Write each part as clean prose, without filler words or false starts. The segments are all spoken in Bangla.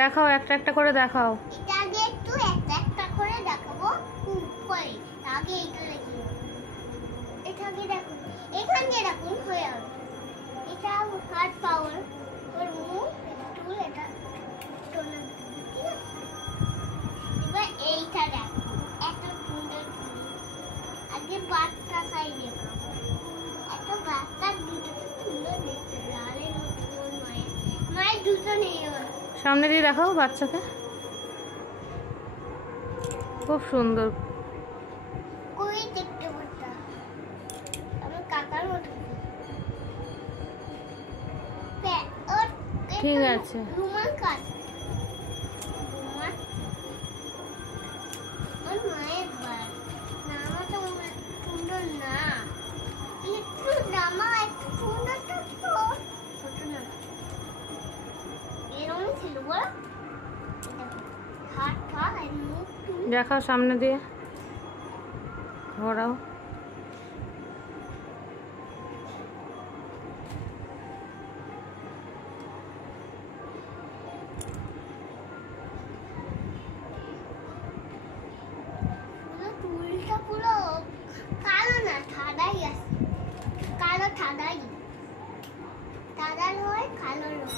দেখাও, একটা একটা করে দেখাও। এটা আগে একটু একটা একটা করে দেখাবো পরে। আগে এইটা দেখি, এটা আগে দেখুন, এখান দিয়ে দেখুন হয়ে যাবে। এটা হার্ড পাওয়ার ওর মুখ টুল, এটা টোনার, ঠিক আছে। এবার এইটা দেখো, এত সুন্দর আগে বাচ্চা সাইডে এত বাচ্চা দুটো সুন্দর দেখতে, লালের মতো মায়ের মায়ের দুটো নেই। সামনে দিয়ে দেখাও বাচ্চাকে, খুব সুন্দর। কই দেখতে পারতা আমার কাকার মতো। ঠিক আছে, রুমাল কাজ, রুমাল ওর মায়ের বার নামা তো সুন্দর না, একটু নামা একটু সুন্দর তো ছোট না, এরকম ছিল বল। হাত পা আর মুখ দেখাও, সামনে দিয়ে ঘোরাও। চুলটা পুরো কালো না, সাদাই আছে, কালো সাদাই, সাদা নয় কালো রঙ।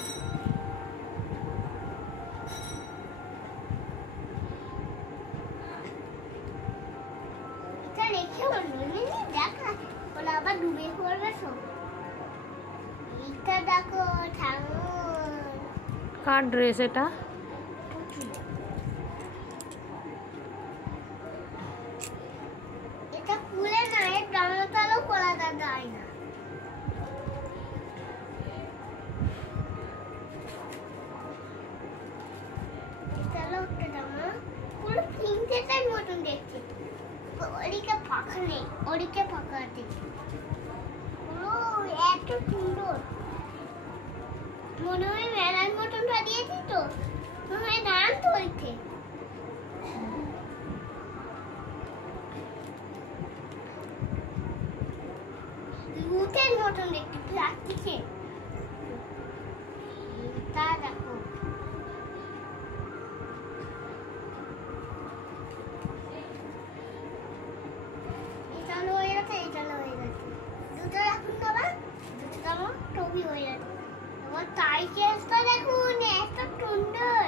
এটা রেখে দেখা ওরা আবার ডুবে পড়বে সব। এইটা দেখো ঠাকুর, কার ড্রেস এটা? এটা খুলে না, এর জামাটাও খোলা যায় না। এটা লোকটা জামা পুরো প্রিন্সেসের মতন দেখতে, ওদিকে ফাঁকা নেই, ওদিকে ফাঁকা আছে, পুরো এত সুন্দর, মনে হয় মেলার মতন সাজিয়েছি তো, মনে হয় গান চলছে। লুটের মতন দেখতে প্লাস্টিকে, তা দেখো এটা হয়ে যাচ্ছে, এটা হয়ে যাচ্ছে, দুটো রাখুন বাবা, দুটো দাম টবি হয়ে যাচ্ছে। এবার তাই চেষ্টা দেখুন, এত সুন্দর।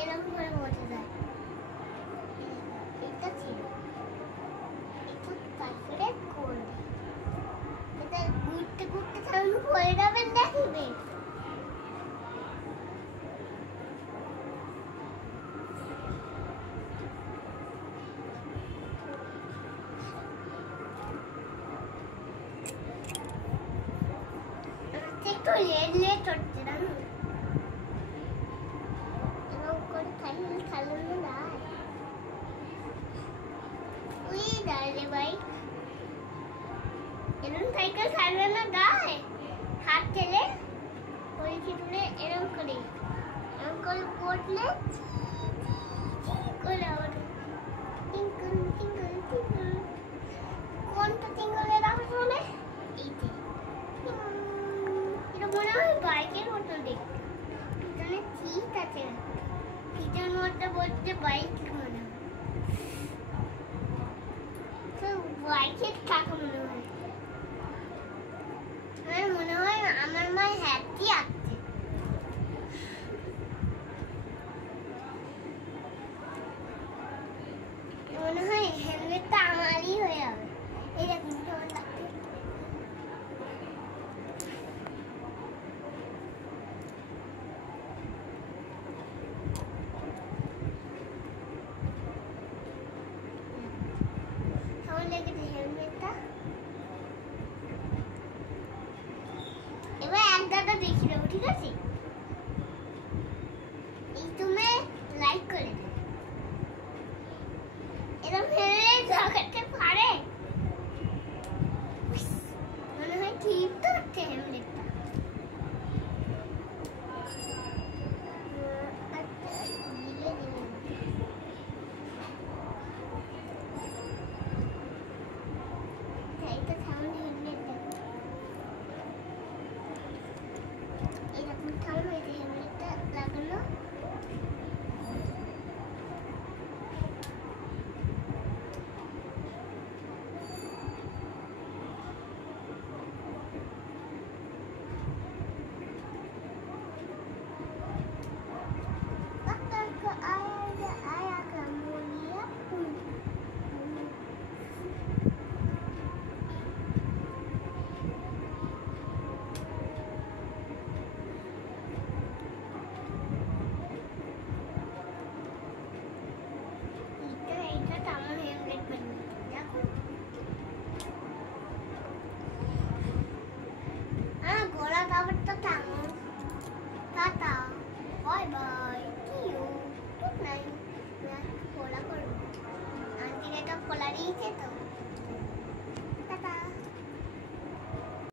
এরকম করে বসে যায়, এটা ছিল একটু তারপরে করবে, এটা ঘুরতে ঘুরতে তাহলে পরে যাবেন, দেখবে একটু লেট লেট হচ্ছে না, এরকম করে সাইকেল চালানো যায়। ওই দাঁড়ালে ভাই, এরকম সাইকেল চালানো যায়, হাত ঠেলে পরিচি তুলে এরকম করে পড়লে করে আবার টিঙ্কল টিঙ্কল টিঙ্কল, কোনটা টিঙ্কলে রাখা চলে, এইটা এটা মনে হয় বাইকের মতো দেখতে, পিছনে সিট আছে, পিছনের মধ্যে বলতে বাইক মনে হয়, তো বাইকের কাকা মনে হয়, আমার মনে হয় আমার মায়ের হ্যাপি আসছে। মনে হয় হেলমেটটা আমারই হয়ে যাবে, এরকম কেমন লাগছে। কেমন লেগেছে হেলমেটটা? এবার এক দাদা দেখিয়ে দেবো, ঠিক আছে? এই তুমি লাইক করে দেবে, এরকম হেলে জগাতে পারে, মনে হয় ঠিক তো হচ্ছে হেলমেটটা। দেখে তো